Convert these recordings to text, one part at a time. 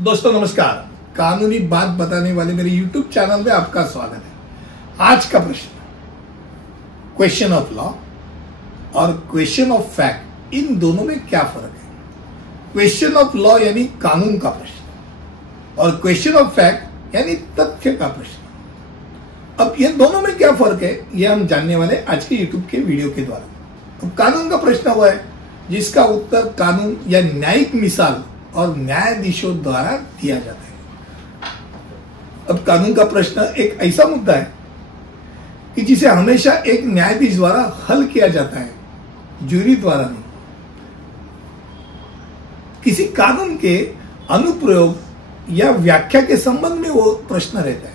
दोस्तों नमस्कार। कानूनी बात बताने वाले मेरे YouTube चैनल में आपका स्वागत है। आज का प्रश्न, क्वेश्चन ऑफ लॉ और क्वेश्चन ऑफ फैक्ट, इन दोनों में क्या फर्क है। क्वेश्चन ऑफ लॉ यानी कानून का प्रश्न और क्वेश्चन ऑफ फैक्ट यानी तथ्य का प्रश्न। अब ये दोनों में क्या फर्क है, ये हम जानने वाले आज के YouTube के वीडियो के द्वारा। अब कानून का प्रश्न हुआ है जिसका उत्तर कानून या न्यायिक मिसाल और न्यायाधीशों द्वारा दिया जाता है। अब कानून का प्रश्न एक ऐसा मुद्दा है कि जिसे हमेशा एक न्यायाधीश द्वारा हल किया जाता है, जूरी द्वारा नहीं। किसी कानून के अनुप्रयोग या व्याख्या के संबंध में वो प्रश्न रहता है,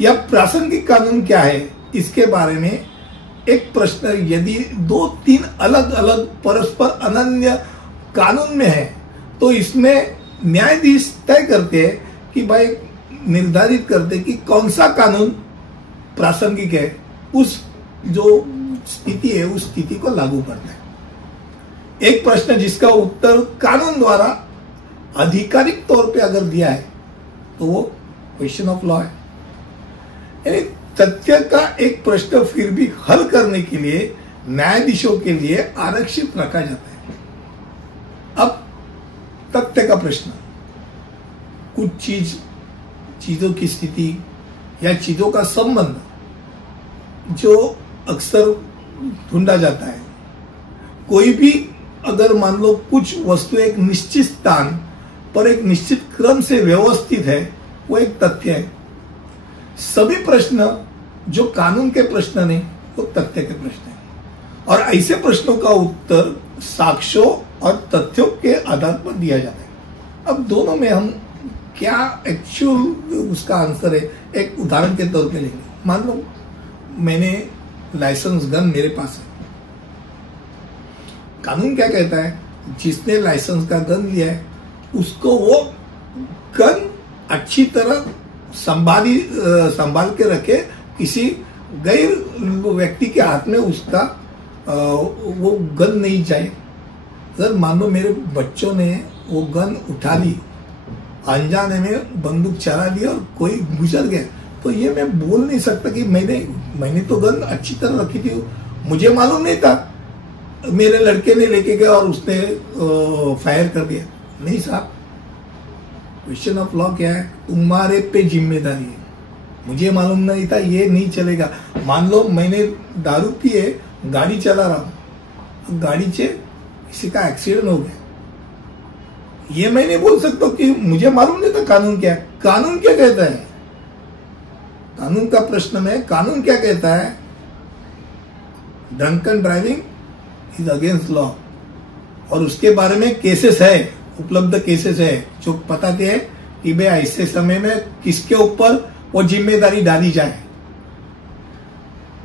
या प्रासंगिक कानून क्या है इसके बारे में एक प्रश्न यदि 2-3 अलग अलग परस्पर अनन्य कानून में है तो इसमें न्यायाधीश तय करते हैं कि भाई निर्धारित करते कि कौन सा कानून प्रासंगिक है, उस जो स्थिति है उस स्थिति को लागू करना है। एक प्रश्न जिसका उत्तर कानून द्वारा आधिकारिक तौर पे अगर दिया है तो वो क्वेश्चन ऑफ लॉ है। यानी तथ्य का एक प्रश्न फिर भी हल करने के लिए न्यायाधीशों के लिए आरक्षित रखा जाता है। अब तथ्य का प्रश्न, कुछ चीजों की स्थिति या चीजों का संबंध जो अक्सर ढूंढा जाता है। कोई भी अगर मान लो कुछ वस्तु एक निश्चित स्थान पर एक निश्चित क्रम से व्यवस्थित है, वो एक तथ्य है। सभी प्रश्न जो कानून के प्रश्न नहीं, वो तथ्य के प्रश्न है। और ऐसे प्रश्नों का उत्तर साक्ष्यों और तथ्यों के आधार पर दिया जाता है। अब दोनों में हम क्या एक्चुअल उसका आंसर है, एक उदाहरण के तौर पे लेंगे। मान लो मैंने लाइसेंस गन मेरे पास है। कानून क्या कहता है, जिसने लाइसेंस का गन लिया है उसको वो गन अच्छी तरह संभाल के रखे, किसी गैर व्यक्ति के हाथ में उसका वो गन नहीं जाए। अगर मान लो मेरे बच्चों ने वो गन उठा ली, अनजाने में बंदूक चला ली और कोई गुजर गया, तो ये मैं बोल नहीं सकता कि मैंने तो गन अच्छी तरह रखी थी, मुझे मालूम नहीं था, मेरे लड़के ने लेके गया और उसने फायर कर दिया। नहीं साहब, क्वेश्चन ऑफ लॉ क्या है, तुम्हारे पे जिम्मेदारी है। मुझे मालूम नहीं था, ये नहीं चलेगा। मान लो मैंने दारू पिए गाड़ी चला रहा हूं, गाड़ी से किसी का एक्सीडेंट हो गया, ये मैं नहीं बोल सकता कि मुझे मालूम नहीं था कानून क्या है। कानून क्या कहता है, कानून का प्रश्न में कानून क्या कहता है, drunken driving is against law, और उसके बारे में केसेस है, उपलब्ध केसेस है जो बताते हैं कि भाई ऐसे समय में किसके ऊपर वो जिम्मेदारी डाली जाए।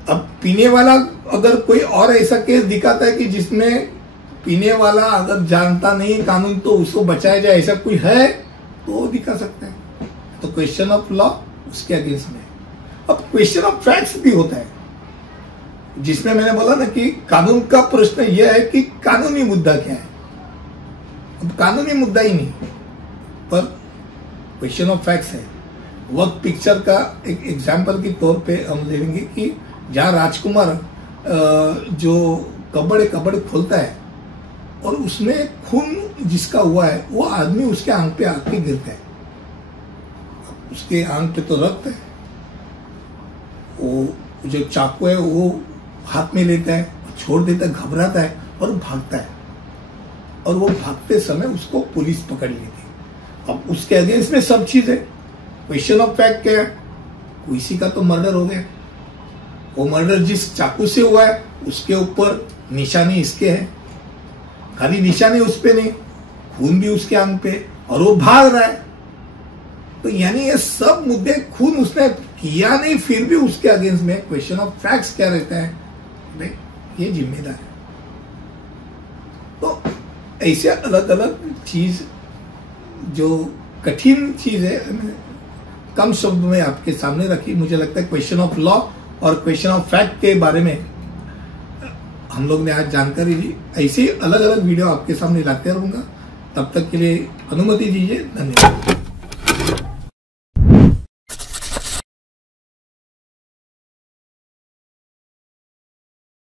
अब पीने वाला अगर कोई और ऐसा केस दिखाता है कि जिसमें पीने वाला अगर जानता नहीं कानून तो उसको बचाया जाए, ऐसा कोई है तो वो दिखा सकता है, तो क्वेश्चन ऑफ लॉ उसके अगेंस्ट में। अब क्वेश्चन ऑफ फैक्ट्स भी होता है, जिसमें मैंने बोला ना कि कानून का प्रश्न यह है कि कानूनी मुद्दा क्या है। अब कानूनी मुद्दा ही नहीं पर क्वेश्चन ऑफ फैक्ट्स है। वक्त पिक्चर का एक एग्जाम्पल के तौर पे हम लेंगे कि जहां राजकुमार जो कबड़ खोलता है और उसमें खून जिसका हुआ है वो आदमी उसके आंख पे आके गिरता है, उसके आंख पे तो रक्त है, वो जो चाकू है वो हाथ में लेता है, छोड़ देता है, घबराता है और भागता है, और वो भागते समय उसको पुलिस पकड़ लेती है। अब उसके अगेंस्ट में सब चीज है। क्वेश्चन ऑफ फैक्ट क्या है, किसी का तो मर्डर हो गया, वो मर्डर जिस चाकू से हुआ है उसके ऊपर निशानी इसके है, खाली निशानी उस पे नहीं, खून भी उसके आंख पे, और वो भाग रहा है। तो यानी ये सब मुद्दे, खून उसने किया नहीं फिर भी उसके अगेंस्ट में क्वेश्चन ऑफ फैक्ट्स क्या रहता है, भाई ये जिम्मेदार है। तो ऐसे अलग अलग चीज, जो कठिन चीज है, कम शब्द में आपके सामने रखी। मुझे लगता है क्वेश्चन ऑफ लॉ और क्वेश्चन ऑफ फैक्ट के बारे में हम लोग ने आज जानकारी ली। ऐसे अलग अलग वीडियो आपके सामने लाते रहूंगा। तब तक के लिए अनुमति दीजिए। धन्यवाद।